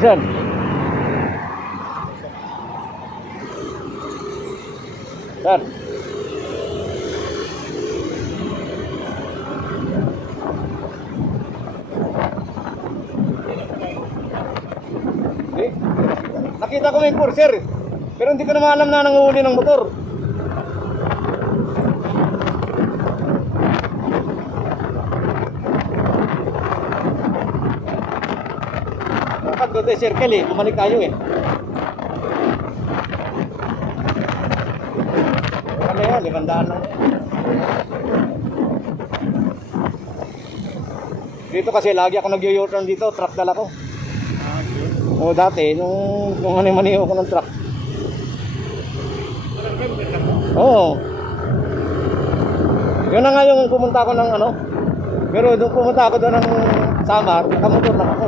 Saan? Saan? Eh, nakita ko may enforcer, pero hindi ko naman alam na nanguhuli ng motor. Dapat doon tayo circle eh, bumalik tayo eh. Ano yan, 500 lang. Dito kasi lagi ako nag-u-turn dito, truck dala ko. O dati, nung maniho ko ng truck. Oo. Yun na nga yung pumunta ako ng ano. Pero nung pumunta ako doon ng Samar, nakamotor lang ako.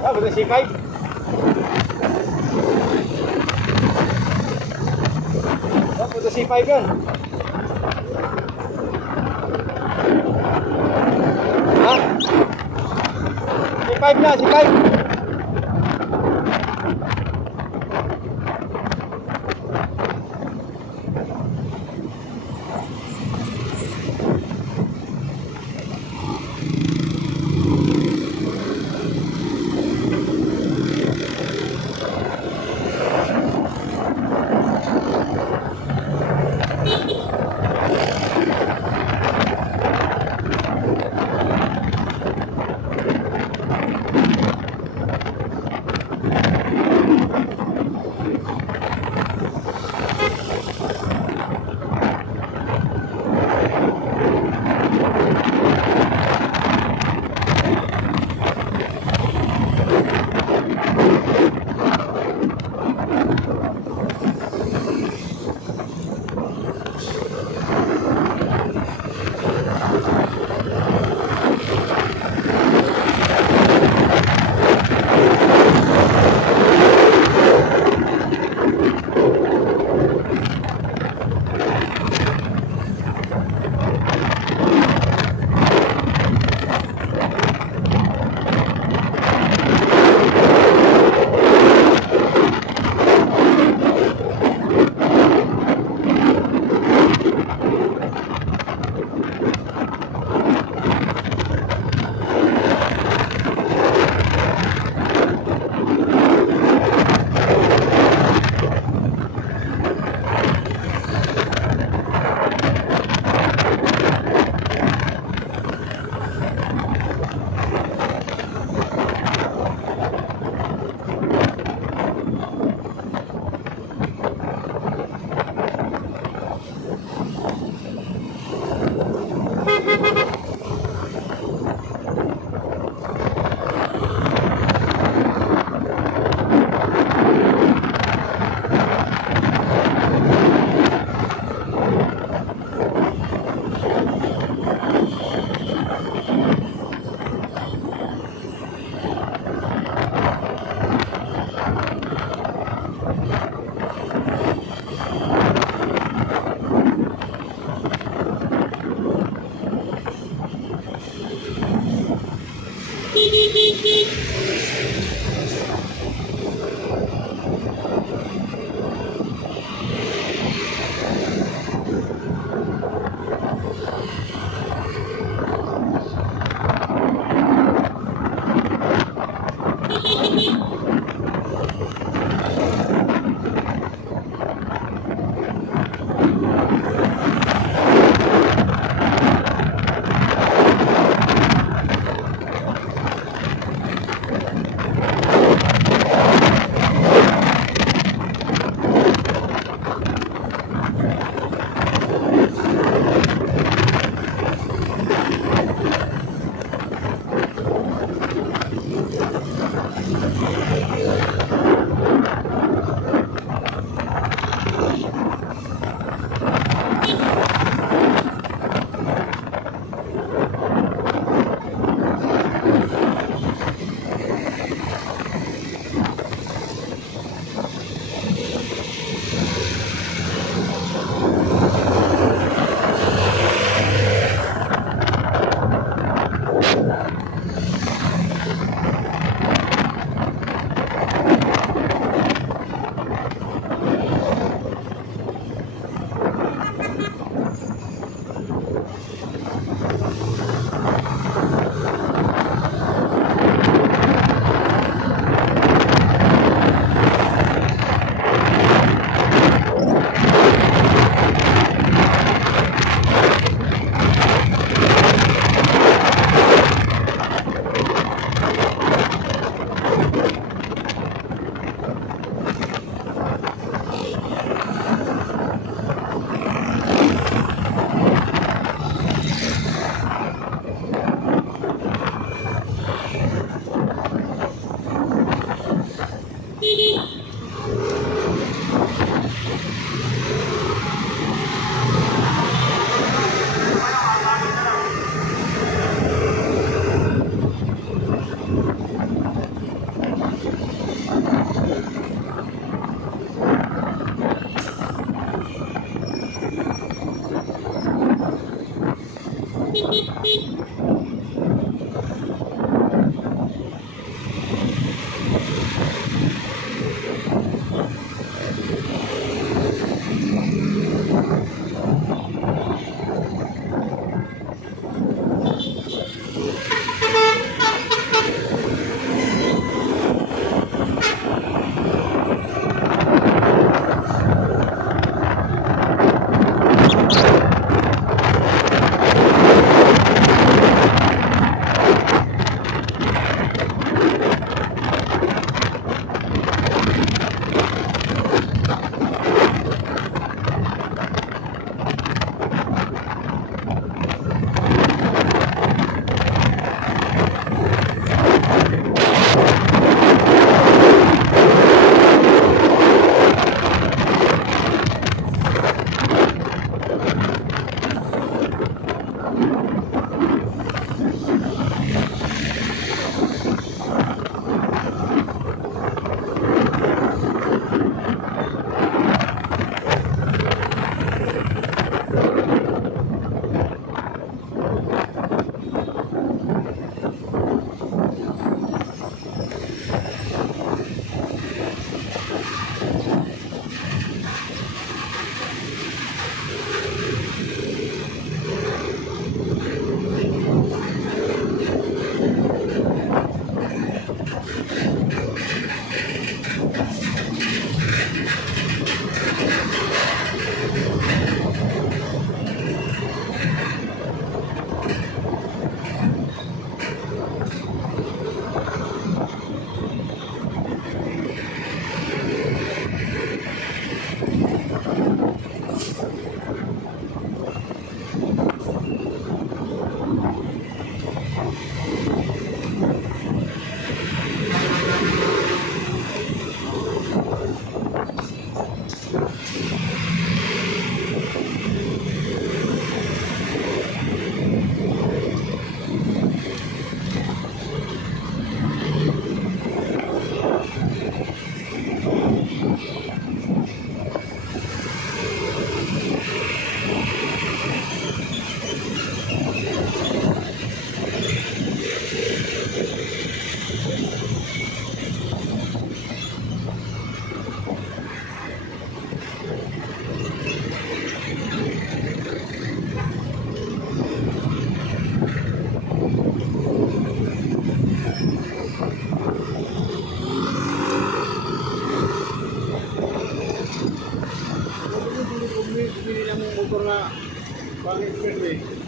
Ah, buta C5. Ah, buta C5 yun. Ha? C5 na, C5.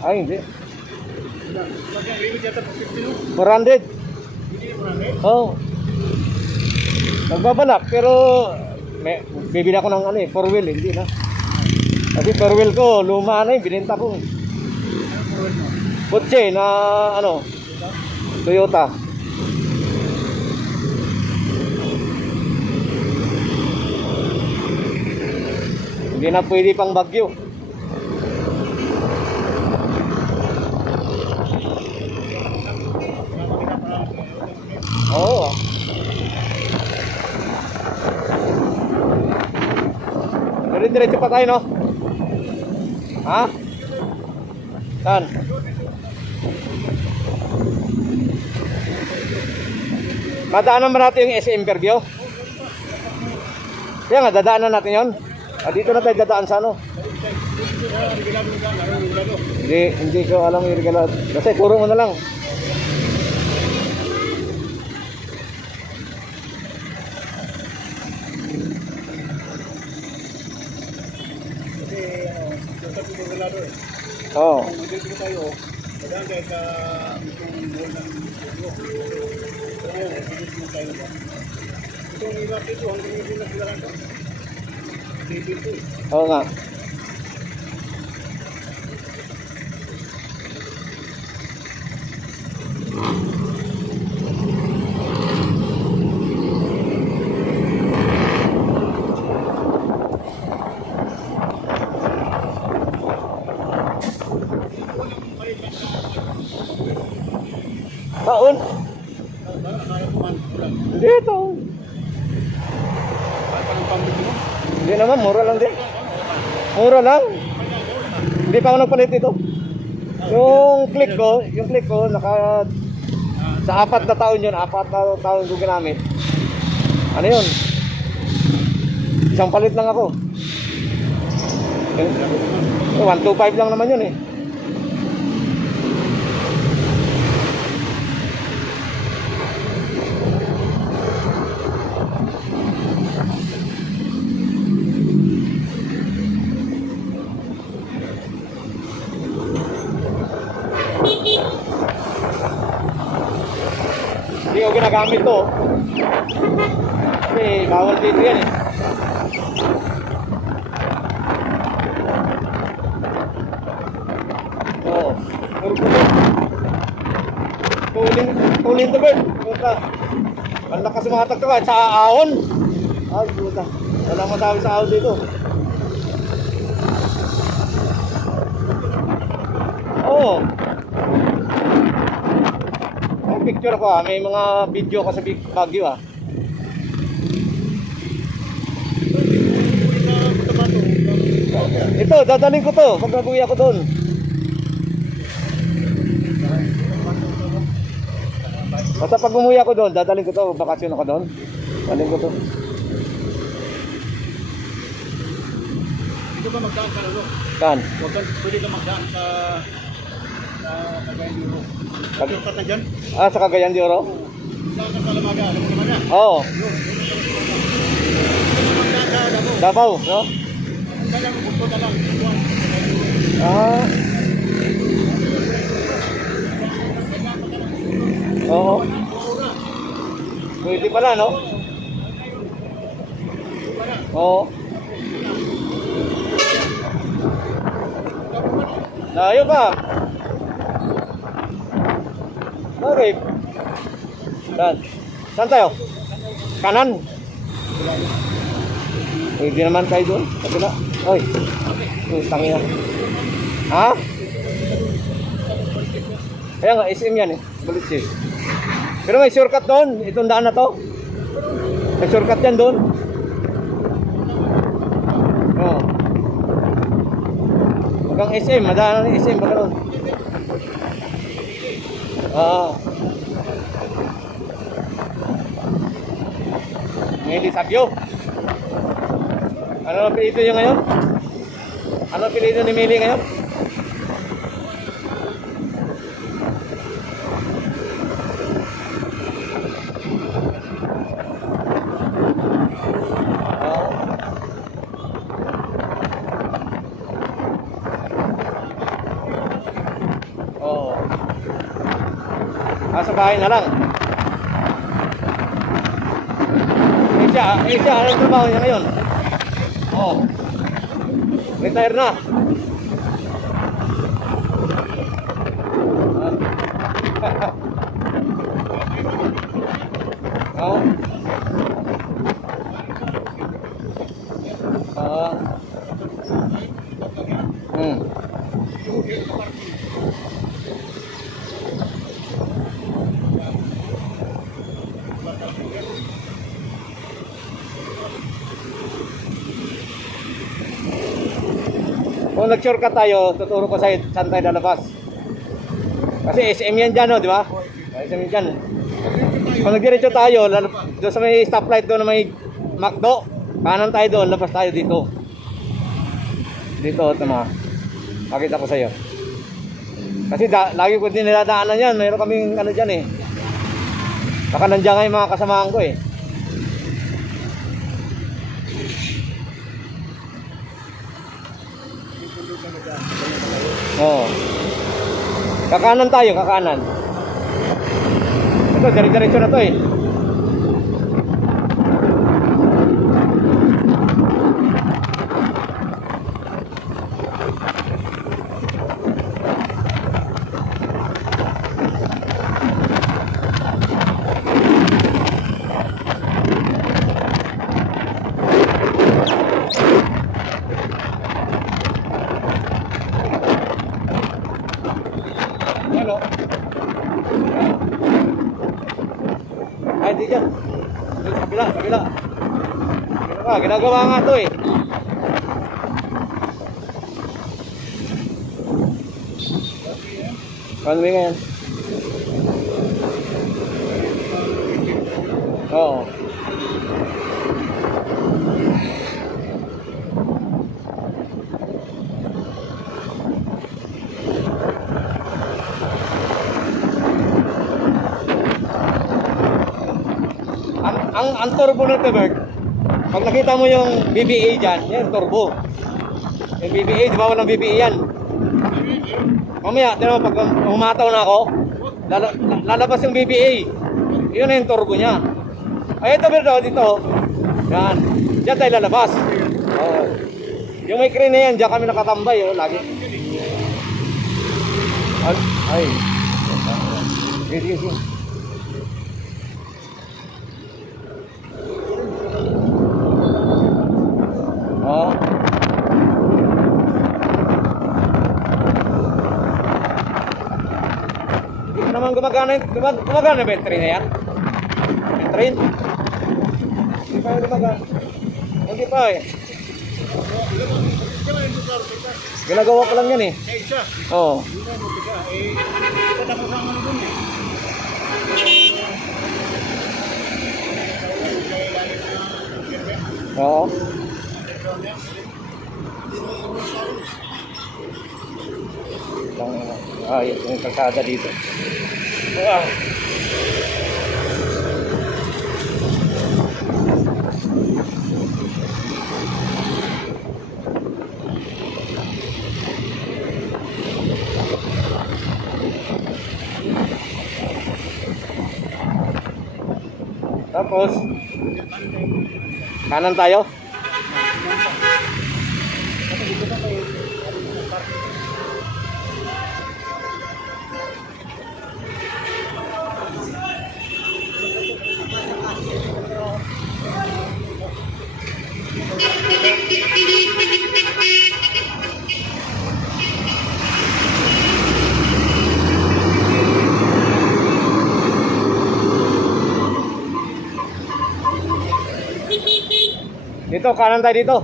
Ay, hindi. Lagyan limit yata po 50 no? 400. Hindi mo na eh. Oo. Nagbabalak, pero bibili ako ng ano eh, 4-wheel, hindi na. Kasi 4-wheel ko, luma na binenta ko. Ano po rin mo? Kotse na ano, Toyota. Hindi na pwede pang bagyo. Oo. Diretso pa tayo, no? Ha? Saan? Madaanan ba natin yung SM Bergyo? Kaya nga, dadaanan natin yon. Dito na tayo dadaan sa ano? Hindi ko alam yung regalado. Kasi kuro mo na lang. Oo. Magdito tayo, madaan tayo sa itong mall ng Studio. So ngayon, magdito tayo ba? Itong iba dito, hanggang hindi na sila lang. Dito. Oo nga. Taon? Dito. Hindi naman, mura lang din. Mura lang. Hindi pa ako nagpalit ito. Yung click ko, naka sa 4 na taon yun, 4 na taon ko ginamit. Ano yun? Isang palit lang ako. 125 lang naman yun eh. Hindi ko ginagamit to. Kasi bawal dito yan eh. Oo. Tulin to bird. Puta. Ang lakas mga tagtawa sa ahon. Ay puta. Walang masabi sa ahon dito. Oo. Picture ko may mga video ko sa Baguio Ito, dadalhin ko to pag nabuwi ako doon. Basta pag umuwi ako doon, dadalhin ko to, bakasyon ako doon. Dadalhin ko to. Dito ba magdaan sa lalo? Kan? Pwede ka magdaan sa Cagayan de Oro. Shortcut na dyan? Sa Cagayan de Oro? Saan ka sa Lamaga? Alam mo naman na? Oo. Magdaan sa Davao. Davao, no? Kaya mo bukod na lang. Ah. Oo. Pwede pala, no? Oo. Layo pa. Okay. Saan tayo? Kanan. Pwede naman tayo doon. Kabila. Oy. Tangina. Ha? Kaya nga, SM yan eh. Balit siya. Pero may shortcut doon. Itong daan na to. May shortcut yan doon. Oo. Hanggang SM. Madaan ng SM. Baka doon. Mili Sabio. Ano ang pinito niyo ngayon? Ano ang pinito ni Mili ngayon? nasa bahay na lang. Siya, anong trabaho niya ngayon? Oh. Retire na. Oh. Hmm. Kung nag-shortcut tayo, tuturo ko sa'yo saan tayo lalabas. Kasi SM yan dyan, no, di ba? SM yan dyan. Kung nagdiretso tayo, doon sa may stoplight doon na may McDo, kanan tayo doon, labas tayo dito. Dito, ito mga. Pakita ko sa'yo. Kasi lagi ko din niladaanan yan. Mayroon kaming ano dyan eh. Baka nandiyan nga yung mga kasamahan ko eh. Oo. Kakanan tayo, kakanan. Ito, dire-diretso na to eh. Hello. Ay, di dyan. Doon sa kabila, kabila. Ginagawa nga to eh. Paano ba ngayon? Oo. Ang turbo nito, Bert, pag nakita mo yung BBA dyan, yan turbo. Yung BBA, di ba walang BBA yan? Mamaya, di ba, pag humataw na ako, lalabas yung BBA. Yun na yung turbo niya. Ay, ito, Bert, dito. Yan. Diyan tayo lalabas. Oh. Yung may crane na yan, diyan kami nakatambay, oh, lagi. Ay. Sige, sige. Oh. Hindi pa naman gumagana ba yung train na yan? Yung train? Hindi pa yung gumagana. Hindi pa eh. Ginagawa pa lang yan eh. Oo. Oo. Yung kalsada dito. Ah. Tapos kanan tayo. Dito, kanan tayo dito.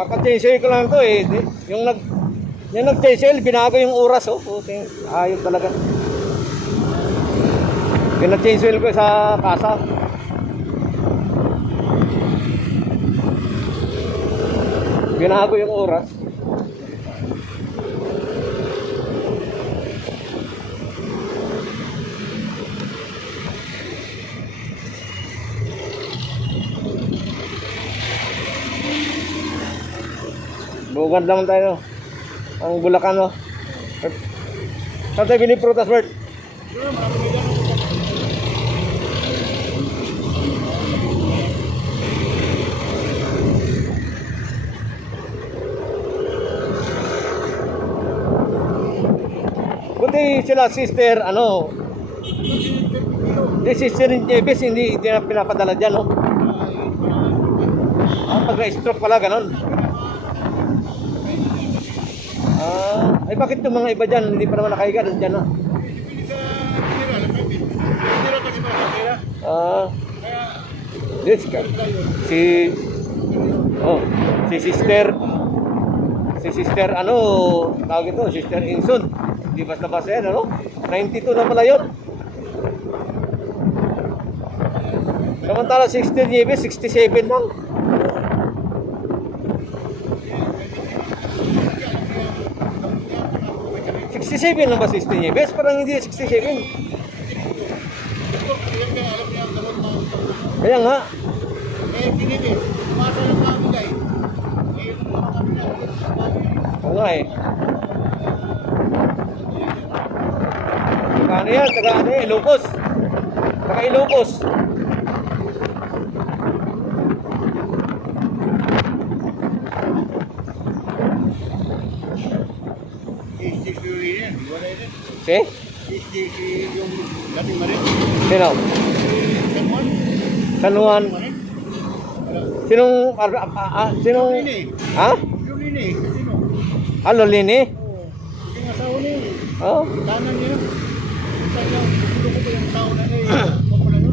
Kaka-chainsail ko lang to eh. Yung nag-chainsail, binago yung oras oh. Puting, ayos talaga. Pina-chainsail ko sa kasa. Binago yung oras. Bugad lang tayo. Ang Bulacan, no? Saan tayo biniprutas, Bert? Buti sila, sister, ano? Di sister ni Jebes, hindi na pinapadala dyan, no? Pag na-stroke pala, ganon. Ay bakit yung mga iba dyan, hindi pa naman nakahiga, dyan na? This si sister, ano, tawag ito, sister Insun. Di basta-basta yan, ano? 92 na pala yun. Samantala 16 years, 67 lang. Na ba 16 years? Parang hindi 67. Kaya nga. Oo nga eh. Taga ano yan? Taga ano eh? Ilocos. Taga Ilocos. Si? Yung dating marin. Sino? San Juan. Sinong sinong ha? Yung Lini, sino? Ano Lini? Yung asawa niya. Oh. Tanan niya. Tayo, gusto ko pa yung tao na wala yun.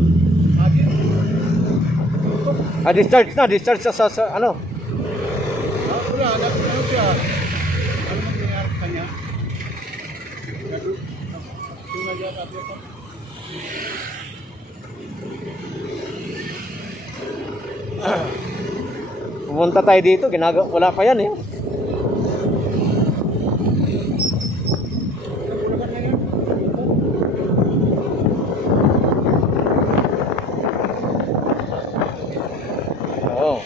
Discharge sa ano? Wala, ano siya? Ano mangyayari sa kanya? Pumunta tayo dito, wala pa yan eh. Oo.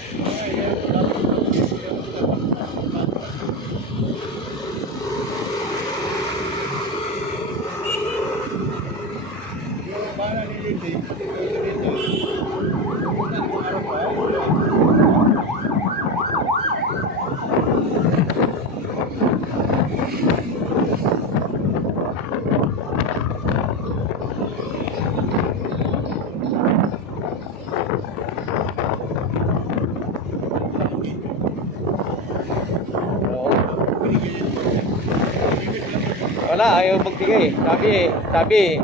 Wala, ayaw magbigay. Sabi,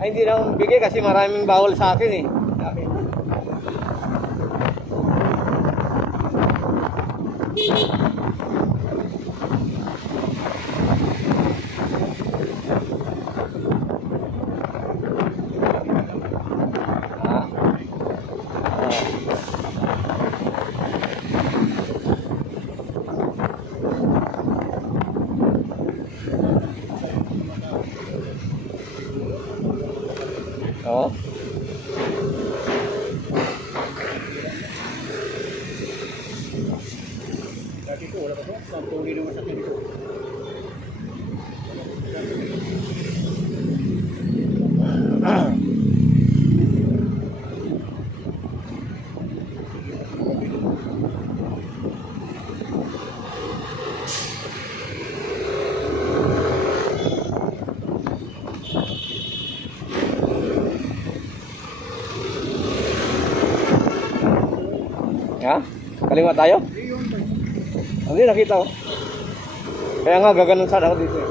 ay hindi na akong bigay kasi maraming bawal sa akin eh. Sabi. Oo. Dito, wala pa po. Pangpuli naman sa dito. Ha? Kaliwa tayo? Hindi nakita ko. Kaya nga gaganon sana ako dito eh.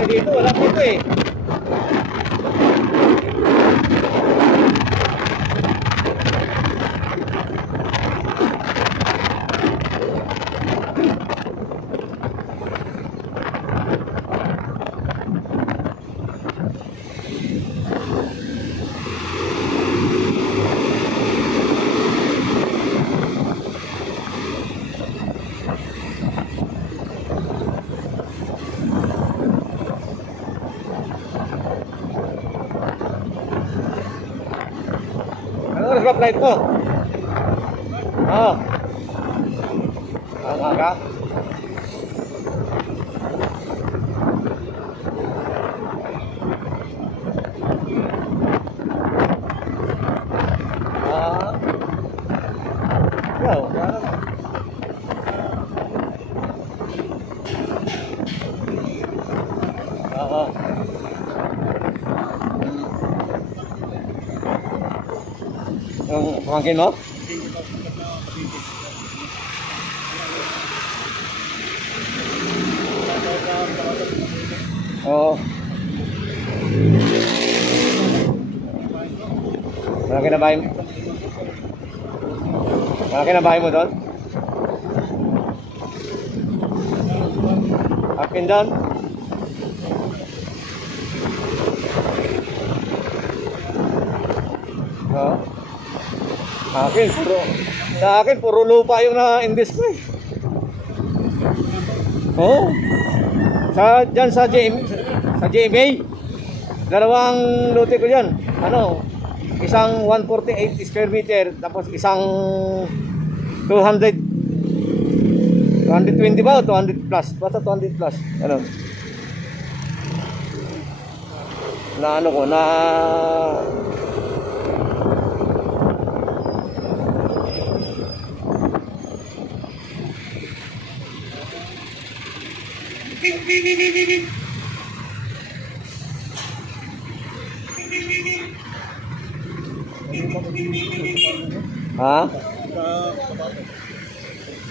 Ay, dito, wala dito eh. Ano oras ba flight mo? Oo. Ang aga? Ah. Yaw, parang oo. Yung pamangkin mo? Oo. Malaki na bahay mo? Malaki na bahay mo doon? Up and down? Oo. Sa akin, puro lupa yung na-invest ko eh. Oo. Dyan sa GMA. Dalawang lote ko dyan. Ano, isang 148 square meter, tapos isang 220 ba o 200 plus? Basta 200 plus. Ano? Na ano ko, na ha?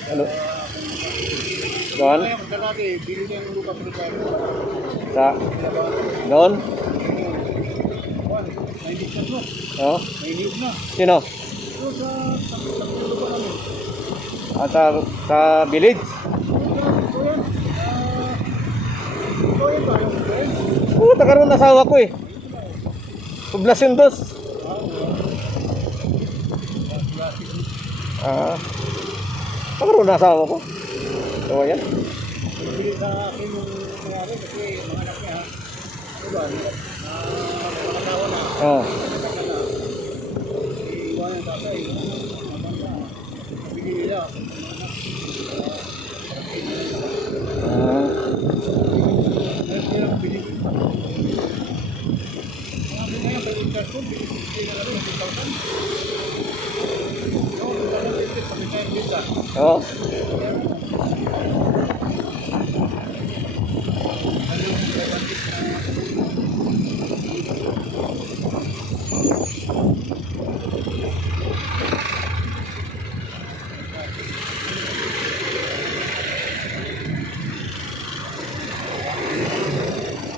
Ano? Doon? Sa? Doon? Oh? Sino? Sa village? Oo, tagaroon asawa ko eh. Poblasyon dos. Tagaroon asawa ko. So, yan. Hindi sa akin yung nangyari kasi mga anak niya, diba, nakatawa na, Oo. iiwan yung tatay, bigyan nila. Oo.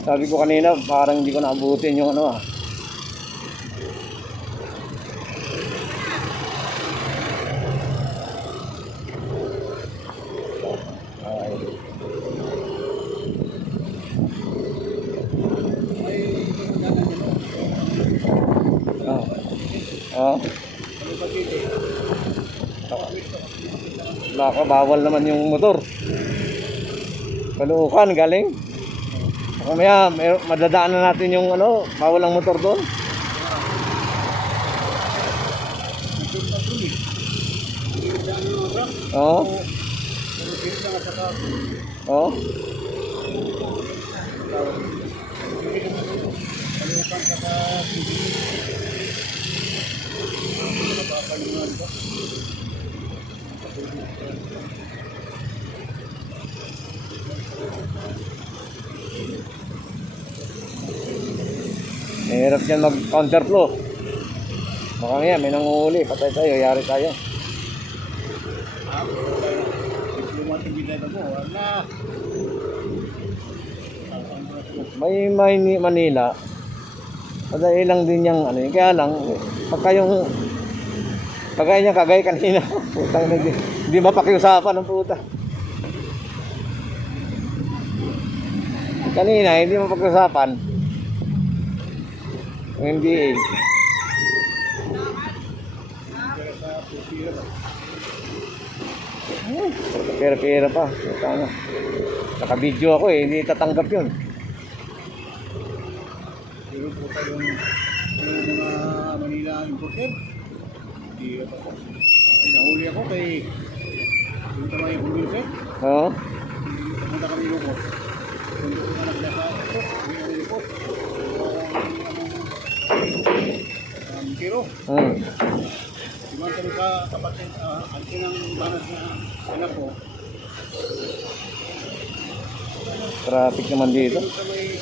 Sabi ko kanina, parang hindi ko naabutin yung ano ah. Baka bawal naman yung motor. Kaluukan galing. Mamaya madadaan na natin yung ano, bawal ang motor doon. Oo. Oo. Pang saka nakapapalimunan ko. Mahirap yan mag-counterflow. Mukhang yan, may nanguhuli. Patay tayo, yari tayo. Lumating kita mo, wala. May Manila. Madali lang din yung ano yun. Kaya lang, pagka niya kagay kanina. Putang na, hindi mapakiusapan ng puta. Kanina, hindi mapakiusapan. Hindi eh. Pera-pera pa. Tama. Naka-video ako eh, hindi tatanggap yun. Pero po tayong mga Manila importer. Hindi ako. Ay, nahuli ako kay yung tamay probinsya. Oo. Pumunta kami lukot. Kung doon na naglasa ito, hindi kami lukot. Kiro. Diman kami ka kapatid, anti ng banas na anak ko. Traffic naman dito. Sa may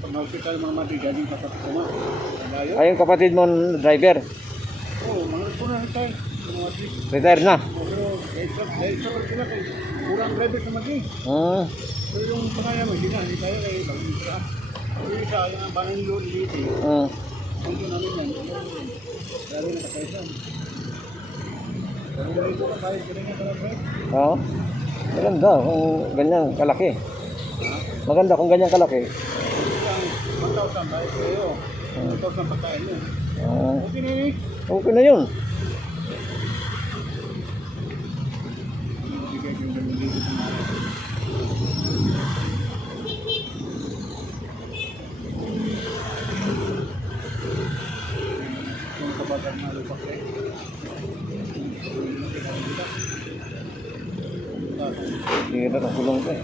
pag-hospital mga mati galing sa Patuma. Layo. Ay, yung kapatid mo driver. Oo, mga na tayo. Mga mati. Retire na. Pero dahil sa sila kay kurang driver sa mati. Pero yung pangaya mo, hindi tayo kay mag-isra. Yung isa, yung banang load dito. Punto namin yan. Lalo na kakaisan. Pero dito ka tayo, kaya nga talaga. Oo. Maganda kung ganyan kalaki. Maganda kung ganyan kalaki. 1,000 tayo kayo. 1,000 pagkain mo. Okay na eh. Okay na yun. Bigay ko yung ganun dito sa mga. Yung kabatang na lupak eh. Hindi na nakulong ko eh.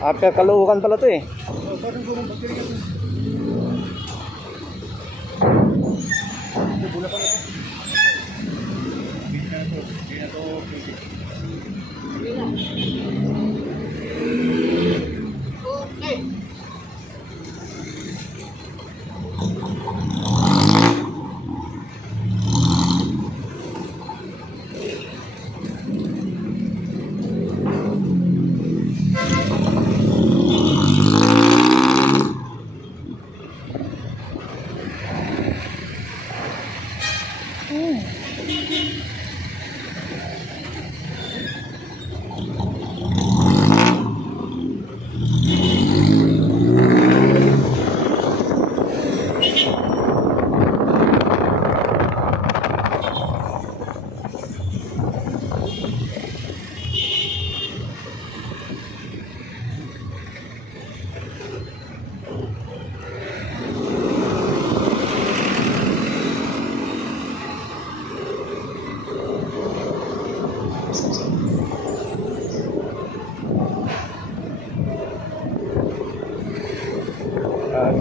After Caloocan pala to eh. Parang gulong bakterya ka. Bula pa na ito. Hindi na ito. Okay.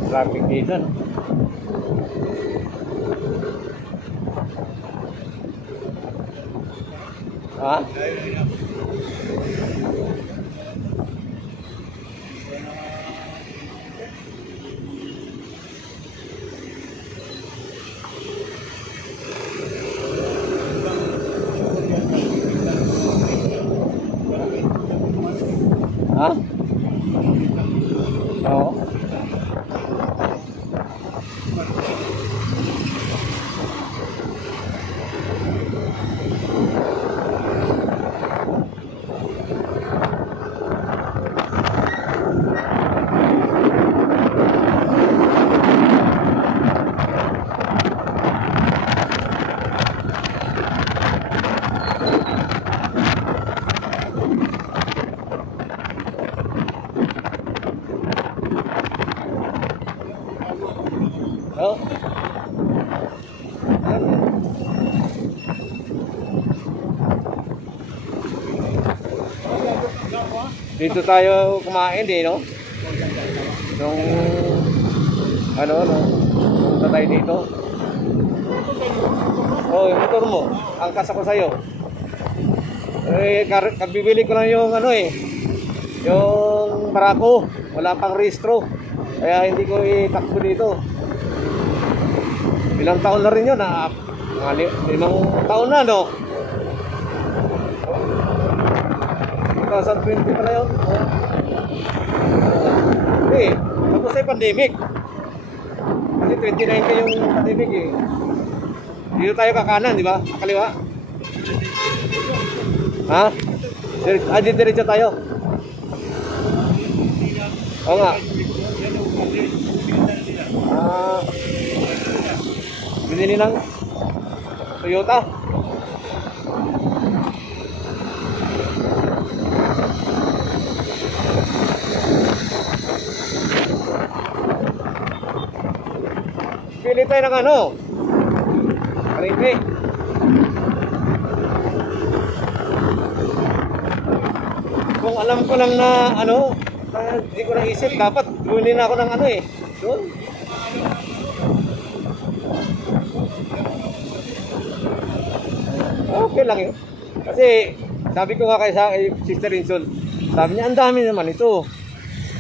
Traffic dito, no? Ha? Ha? Oo. Oh. Dito tayo kumain din, no? Nung ano, punta tayo dito. Oh, yung motor mo. Angkas ako sa'yo. Eh, kagbibili ko lang yung ano eh. Yung barako. Wala pang rehistro. Kaya hindi ko itakbo dito. Ilang taon na rin yun, mga 5 taon na, no? 2020 pala yun. Eh, tapos ay pandemic. Kasi 2019 yung pandemic eh. Dito tayo kakanan, di ba? Kaliwa. Ha? Diretso tayo. Oo nga. Binili ng Toyota. Pili tayo ng ano? Kalipik. Kung alam ko lang na ano, hindi ko naisip, dapat bumili na ako ng ano eh. Doon. Okay lang yun. Kasi sabi ko nga kay Sister Insul, sabi niya, ang dami naman ito.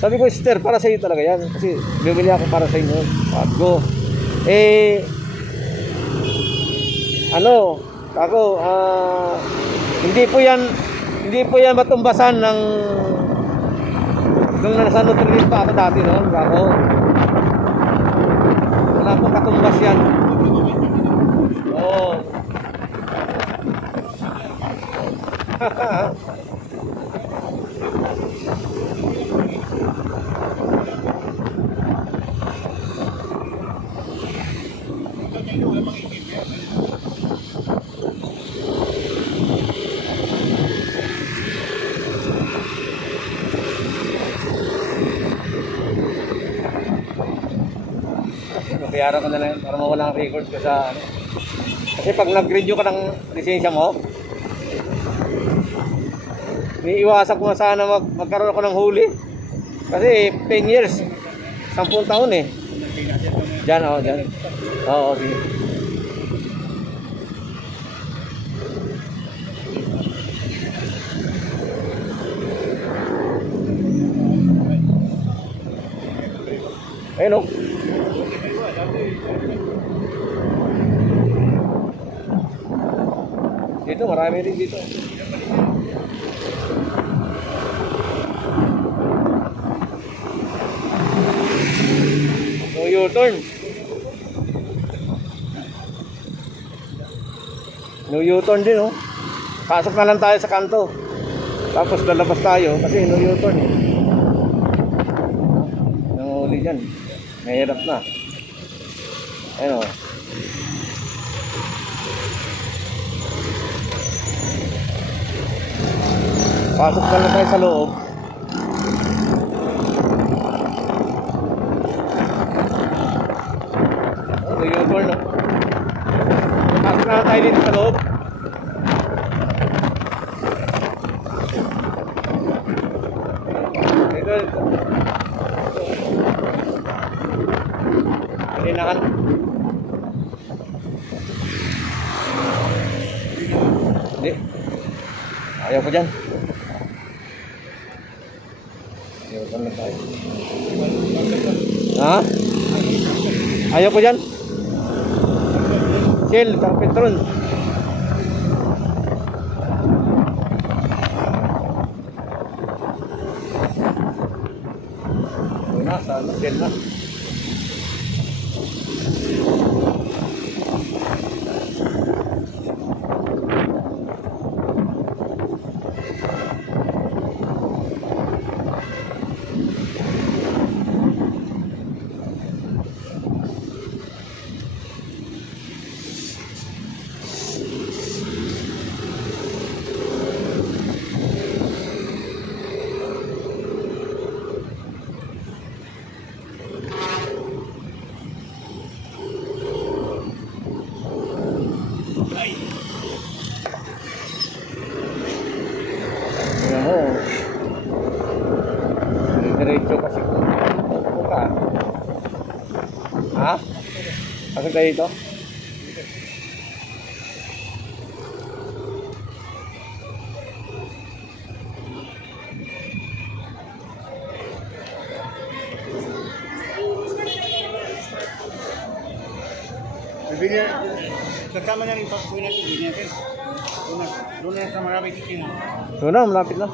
Sabi ko, Sister, para sa iyo talaga yan. Kasi bibili ako para sa inyo. Bago. Eh, ano, ako, hindi po yan matumbasan ng nung nasa Nutrilin pa ako dati noon, ako. Wala pong katumbas yan. Oo. Bayaran ko na lang para mawala ang record ko sa ano. Kasi pag nag-renew ka ng lisensya mo, iiwasan ko na sana magkaroon ako ng huli. Kasi 10 years, 10 taon eh. Diyan, oh, diyan. Oo, sige. Ayun, oh. Dito, marami rin dito. No U-turn. No U-turn din, oh. Pasok na lang tayo sa kanto. Tapos lalabas tayo kasi no U-turn eh. Nanguli dyan. Mahirap na. Ayun, oh. Pasok na lang tayo sa loob. Oh, yung door, no? Pasok na lang tayo dito sa loob. Ito. Pininakan. Hindi. Ayaw ko dyan. Ha? Ayaw ko dyan. Shell, pang petrol. nasa hotel na. Tingnan mo. Diretso kasi kung ka. Ha? Pasok tayo dito? Bibigyan, kasama na rin pag-uwi natin, bibigyan natin. Doon na sa marami titingnan. Doon na, malapit na.